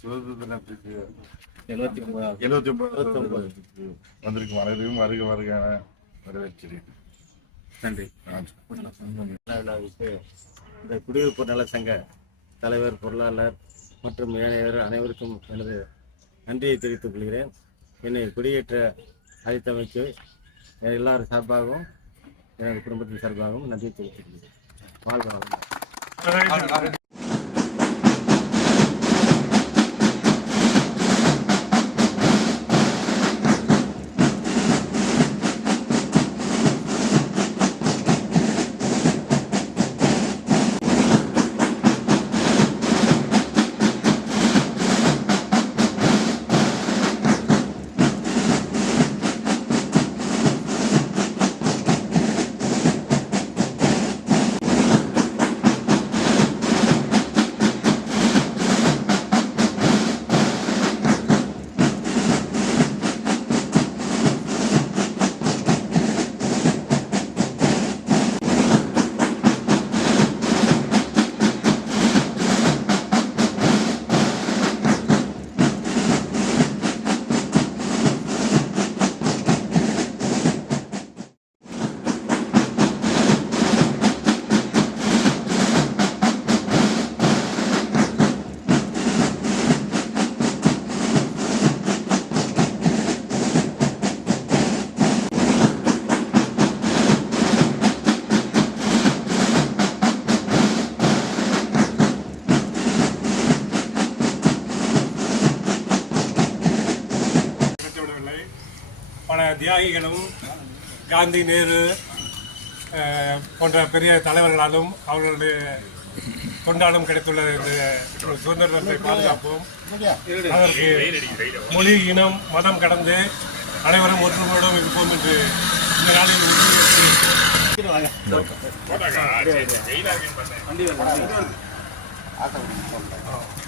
சுதந்திரத்துக்கு 79 வந்திருக்கு. மனதிலும் வருக வருக வரவேற்கிறேன். நன்றி. விழாவுக்கு இந்த குடியிருப்பு நல சங்க தலைவர், பொருளாளர் மற்றும் ஏனையவர் அனைவருக்கும் எனது நன்றியை தெரிவித்துக் கொள்கிறேன். என்னை குடியேற்ற அழைத்தமைக்கு எல்லாரும் சார்பாகவும் எனது குடும்பத்தின் சார்பாகவும் நன்றியை தெரிவித்துக் கொள்கிறேன். வாழ்க வளமுடன். பல தியாகிகளும் காந்தி, நேரு போன்ற பெரிய தலைவர்களாலும் அவர்களுடைய கொண்டாலும் கிடைத்துள்ள இந்த சுதந்திரத்தை பாதுகாப்போம். அதற்கு மொழி, இனம், மதம் கடந்து அனைவரும் ஒற்றுமையுடன் இருப்போம் என்று இந்த நாளில்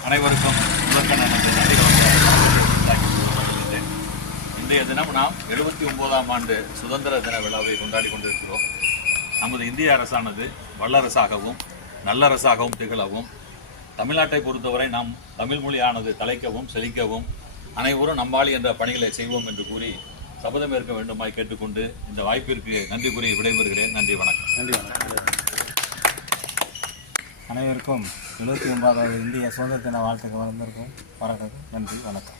அனைவருக்கும் இன்றைய தினம் நாம் 79ஆம் ஆண்டு சுதந்திர தின விழாவை கொண்டாடி கொண்டிருக்கிறோம். நமது இந்திய அரசானது வல்லரசாகவும் நல்லரசாகவும் திகழவும், தமிழ்நாட்டை பொறுத்தவரை நாம் தமிழ் மொழியானது தலைக்கவும் செழிக்கவும் அனைவரும் நம்பாளி என்ற பணிகளை செய்வோம் என்று கூறி சபதம் ஏற்க வேண்டுமாய் கேட்டுக்கொண்டு இந்த வாய்ப்பிற்கு நன்றி கூறி விடைபெறுகிறேன். நன்றி, வணக்கம். நன்றி, வணக்கம். அனைவருக்கும் 79வது இந்திய சுதந்திர தின வாழ்த்துக்கு வந்திருக்கும். நன்றி, வணக்கம்.